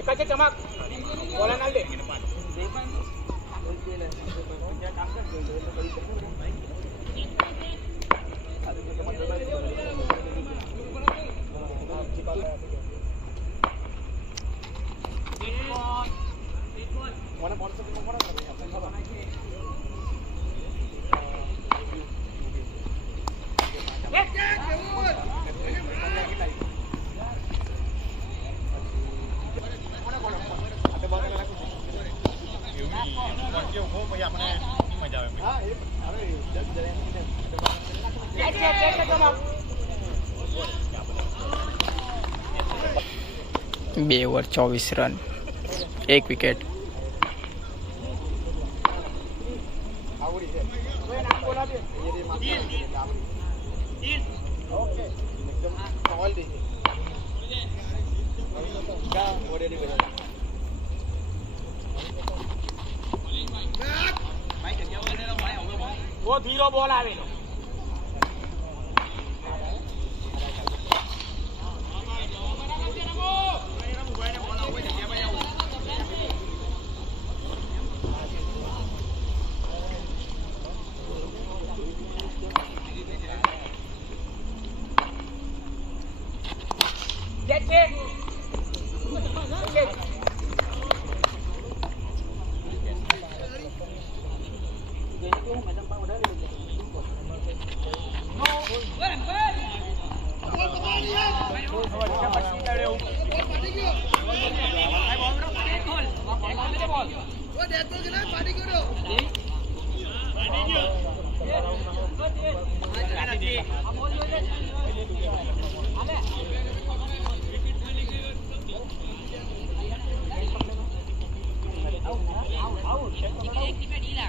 Kita cemak, બે over ચોવીસ run એક વિકેટ กิ๊กเล็กที่ไปนี่แหละ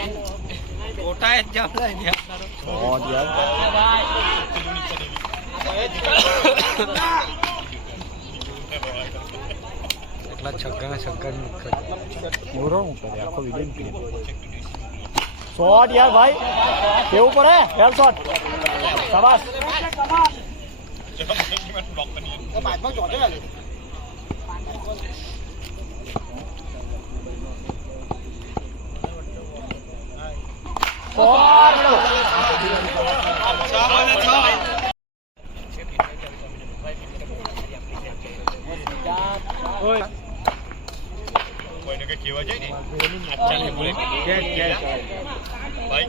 શોર્ટ યાર. શોર્ટ યાર એટલા છગ્ગા છગ્ગા બોરો હું કરે આખો વીડિયો શોર્ટ યાર ભાઈ. કેવું પડે? હેર શોટ શાબાશ. કોઈને કઈ કહેવા જાય ને ચાલે બોલે ભાઈ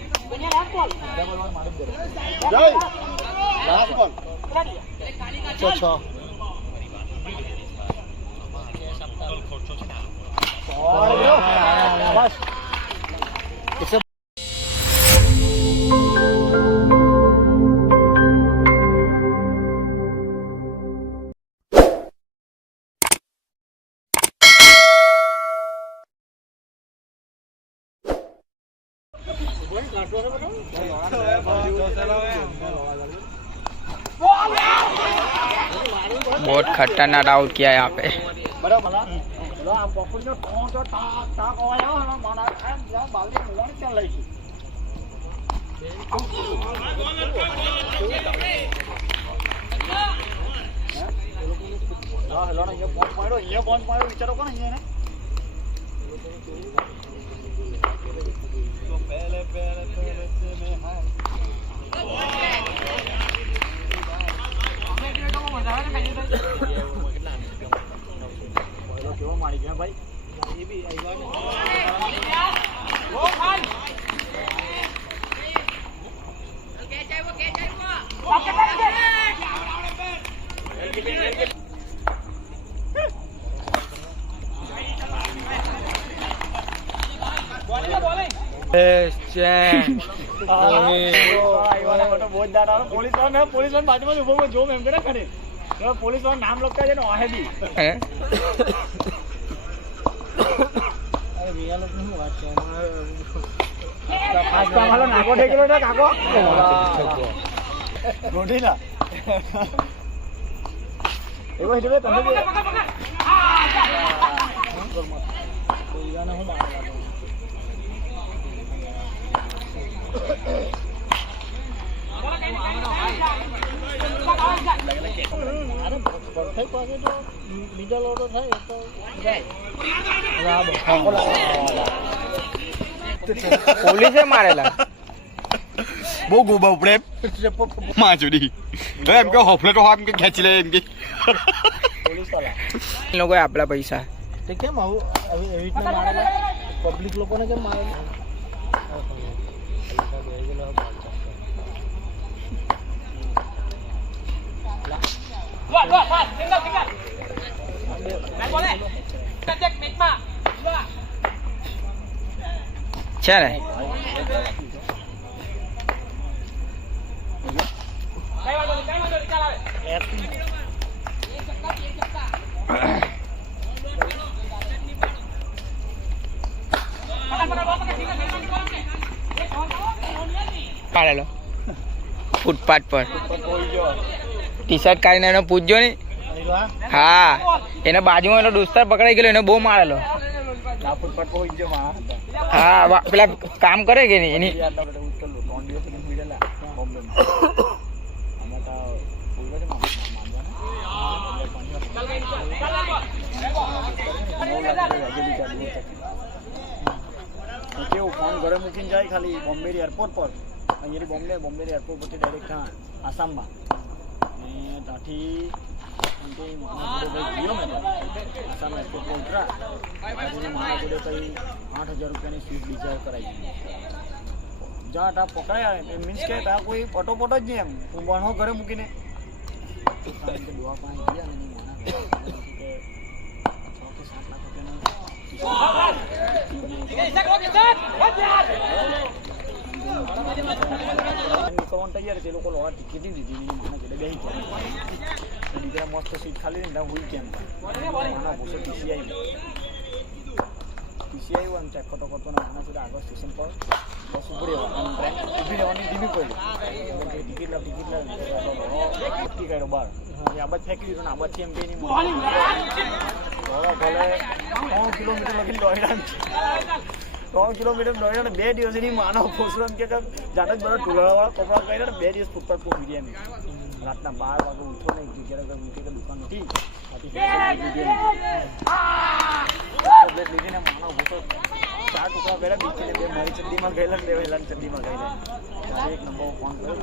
બસ પોઈન્ટ પાડ્યો, અહીંયા પોઈન્ટ પાડ્યો, વિચારો કોને અહીંયા એને? પહેલો કેવો મારી ગયા ભાઈ પોલીસ વાળા બાજુમાં જ ઊભો ઊભો જોમ એમ કરે ખરે. તો પોલીસવાળા નામ લખતા છે ને વાહે બી હે? ખાસ તમારો નાકો ઠેકેલો છે કાકો. રોટીલા એવો હિસાબે તમે બી- કોઈરાને હું. મારવા દઉં? અરે પરફેક્ટ પાસે તો બીજા લોકો થાય તો પોલીસે મારેલા. બહુ ગોબા ઉપડે. માં જુદી એમ કે હોફલે તો એમ કે ખેંચી લે એમ કે. લોકો વાળા એ લોકોએ આપણા પૈસા. તે કેમ આવું? એવી રીતના મારેલા પબ્લિક લોકોને કેમ મારેલા Luar, luar, pas, tinggal, tinggal. Main boleh. Kita cek Nikma. Luar. છે ને Kayak mana ni? Kayak mana ni kalau? Pakai pakai bawa pakai tinggal tinggal tinggal. Eh, kawan-kawan, ni. પાડેલો ફૂટપાથ પર કોઈ ગયો ટી શર્ટ કાઢીને એને પૂછજો ને. હા, એને બાજુમાં એનો દોસ્તાર પકડાઈ ગયેલો, એને બહુ મારેલો. હા પેલા કામ કરે કે નહીં? એની કેવું? ફોન મૂકીને જાય ખાલી બોમ્બે એરપોર્ટ પર. અહીંયા બોમ્બે બોમ્બે એરપોર્ટ પરથી ડાયરેક્ટ આસામમાં. ત્યાંથી એમ કે મારા જોડે ભાઈ તો. આસામ એરપોર્ટ પર ઉતરા પછી મારા જોડે કંઈ આઠ હજાર રૂપિયાની સ્વીટ ડિઝાયર કરાવી જ્યાં ત્યાં પકડાયા મીન્સ કે ત્યાં કોઈ પટો પટો જ નહીં એમ હું ભણો ઘરે મૂકીને નીકળવાનું તૈયાર એ લોકો લોડા ટિકિટ નહીં દીધી માના જોડે બેસી ગયા દીકરા મસ્ત સીટ ખાલી ને, હું કેમ? માના ભૂસો ટીસી આવી ટીસી આવ્યું એમ ચેક કરતો કરતો ને માના આગળ સ્ટેશન પર બસ ઊભી રહેવાનું. ટ્રેન ઊભી રહેવાની ધીમી પડી. ટિકિટ લાવ ટિકિટ લાવ. ટિકિટ કર્યો બહાર આ બાદ ફેંકી દીધો ને આ એમ કે એની દોડા ભલે ત્રણ કિલોમીટર લગી દોડ્યા ત્રણ કિલોમીટર દોડીને બે દિવસ એની માનો ફોસરો એમ કે જાતે જ બધા ટુલાવાળા કપડાં કરીને બે દિવસ ફૂટપાથ પર ઉડી એમ. રાતના બાર વાગે ઉઠો ને જગ્યાએ મૂકી કે દુકાન નથી. લીધીને માનો ફોટો ચાર ટુકડા કર્યા બીજી બે મારી ચડ્ડીમાં ગયેલા બે વહેલા ચડ્ડીમાં ગયેલા. એક નંબર ફોન કર્યો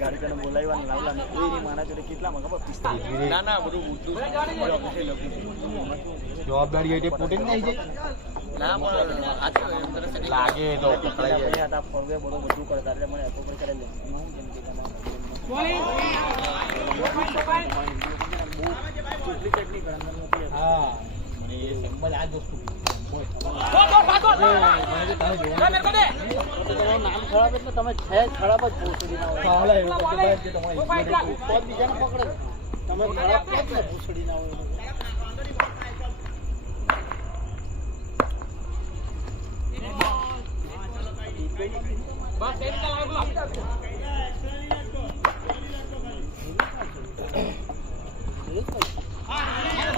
ગાડી તને બોલાવ્યા ને લાવલા ને. એની માના જોડે કેટલામાં ખબર? પિસ્તાલીસ. ના ના બધું ઉઠું જવાબદારી એટલે પોતે જ નહીં પણ લાગે તો પકડાઈ જાય. ફરવે બધું બધું કરતા એટલે મને એતો પર કરેલ. હું જેમ કે હા. તમે છે ખરાબ જ ભૂસડી ના હોય Bola, bola. તો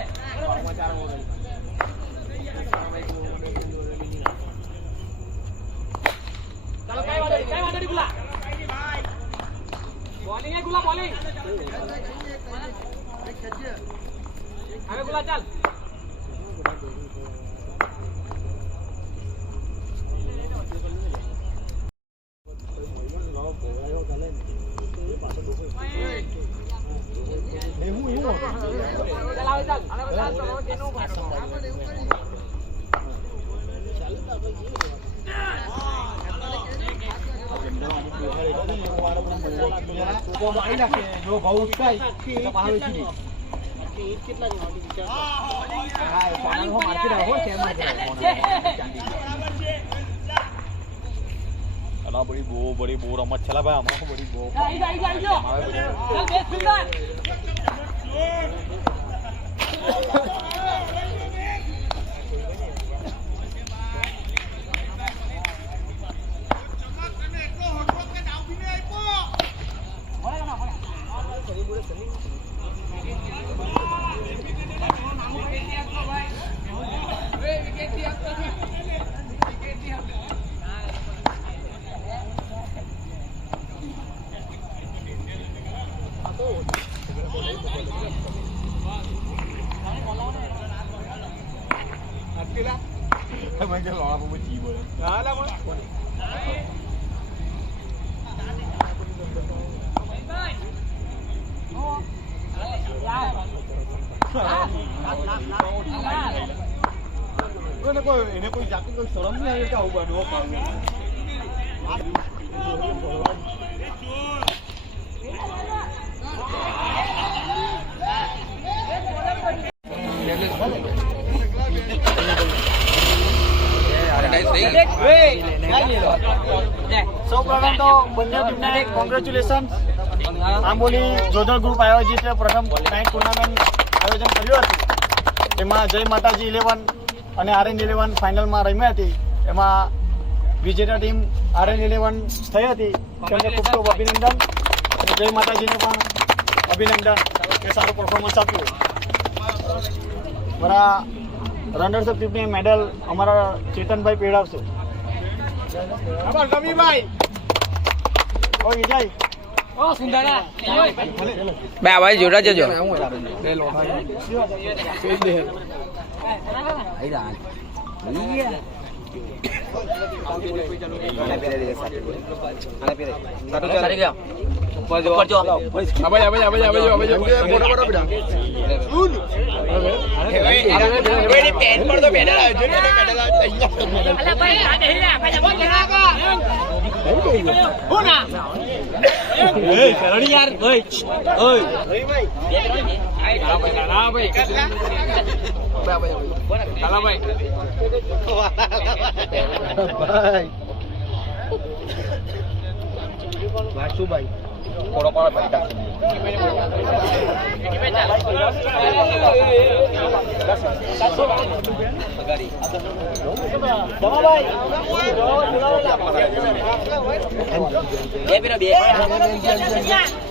Bowlingnya gula, bowling. Ayo gula, cal. Cal, cal. Ayo, cal, cal. Jenuh. મારી નાખે જો ભાવ ઉઠાય તો પાછળ વેચી દે ઈટ કેટલા ની હોતી વિચાર હા એ ભાવ હો તો આવો શેરમાં અલા બડી બહુ બડી બહુ રમત છે ભાઈ આમાં બડી બહુ Ayo, ayo, ayo. Cal, best fielder. Boleh, boleh, boleh. કે લોળા પર જી બોલે હા લા બોલ એને એને કોઈ જાતની કોઈ શરમ નહીં આવે કે આવું બનવો સૌ પ્રથમ તો બંને કોંગ્રેચ્યુલેશન આંબોલી જોધળ ગ્રુપ આયોજિત પ્રથમ નાઇટ આયોજન કર્યું હતું. જય માતાજી ઇલેવન અને આરએન ઇલેવન ફાઇનલમાં રમી હતી. એમાં વિજેતા ટીમ આરએન ઇલેવન થઈ હતી. તેમને ખૂબ ખૂબ અભિનંદન. અને જય માતાજીને પણ અભિનંદન. એ સારું પરફોર્મન્સ આપ્યું. મારા રનર્સ અપ ટીમને મેડલ અમારા ચેતનભાઈ પેડાવશે. રવિભાઈ. ઓ વિજય બે આ જોડા જજો. અલા ભાઈ આ નહીં ભાઈ ભાઈ પર આરે લેવાનો ખેલાડી આવી જાઓ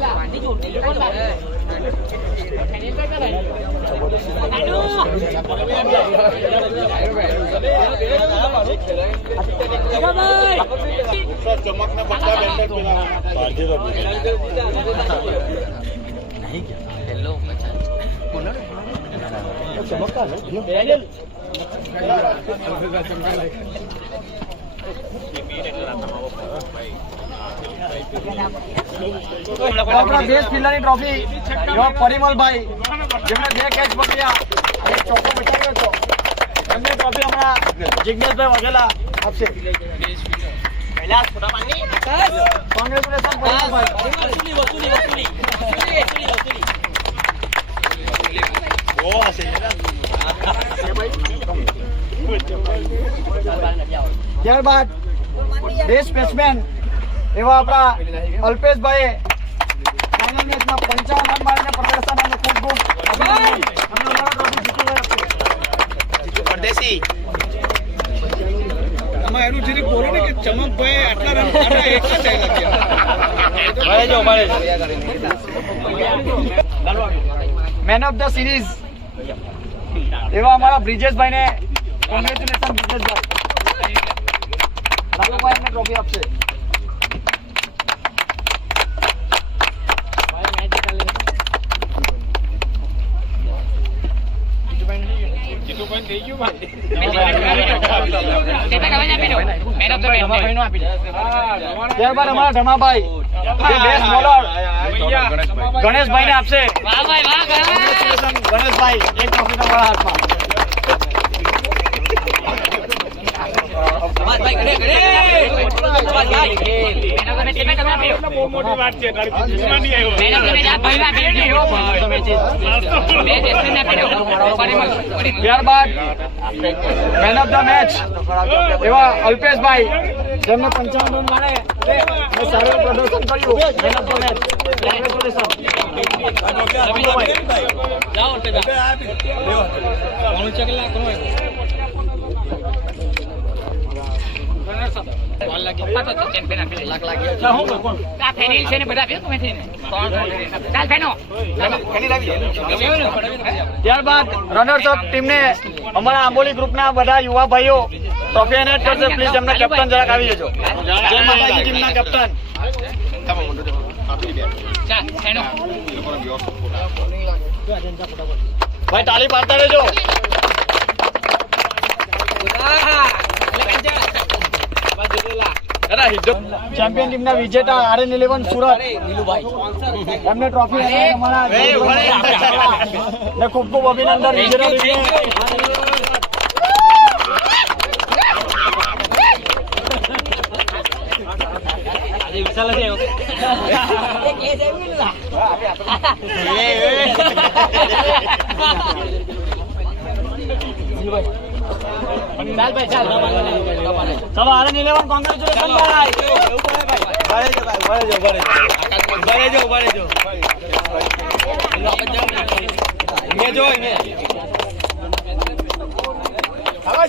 લા ભાઈ કામ કરો આપણા બેસ્ટ ફિલ્ડરની ટ્રોફી પરિમલભાઈ જેમણે બે કેચ પકડ્યા અને ચોખ્ખો બચાવ્યો હતો. એમને ટ્રોફી હમણાં જિજ્ઞેશભાઈ વાઘેલા આપશે. કોંગ્રેચ્યુલેશન પરિમલભાઈ. ત્યારબાદ બેસ્ટ બેટ્સમેન એવા આપણા અલ્પેશભાઈએ ફાઇનલ મેચમાં પંચાવન રન મારીને પ્રદર્શન અને ખૂબ ખૂબ અભિનંદન. આમાં એનું બોલો ને કે ચમકભાઈ આટલા રન એક જ મેન ઓફ ધ સિરીઝ એવા અમારા બ્રિજેશભાઈને કોંગ્રેચ્યુલેશન બ્રિજેશભાઈ લાલુભાઈ એમને ટ્રોફી આપશે ત્યારબાદ અમારા ધમાભાઈ. જે બેસ્ટ આપશે. વાહ ભાઈ વાહ ગણેશ. Congratulations, ગણેશભાઈ. એક ટ્રોફી તમારા હાથમાં બહુ મોટી વાત છે તારી ખુશીમાં નહીં આવ્યો ત્યારબાદ મેન ઓફ ધ મેચ એવા અલ્પેશભાઈ જેમને પંચાવન રન મારે પ્રદર્શન કર્યું મેન ઓફ ધ મેચ ત્યારબાદ રનર્સ અપ ટીમને અમારા આંબોલી ગ્રુપના બધા યુવા ભાઈઓ ટ્રોફી એનેટ કરશે. પ્લીઝ એમના કેપ્ટન જરાક આવી જજો. જય માતાજી ટીમના કેપ્ટન ભાઈ તાળી પાડતા રહેજો. ચેમ્પિયન ટીમના વિજેતા આરએન ઇલેવન સુરત. એમને ટ્રોફી ને ખૂબ ખૂબ અભિનંદન વિજેતા ટીમને. ચલો. કોંગ્રેચ્યુલેશન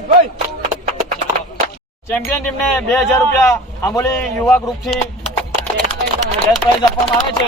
ભાઈ. ચેમ્પિયન ટીમને બે હજાર રૂપિયા આંબોલી યુવા ગ્રુપથી પ્રાઇઝ આપવામાં આવે છે.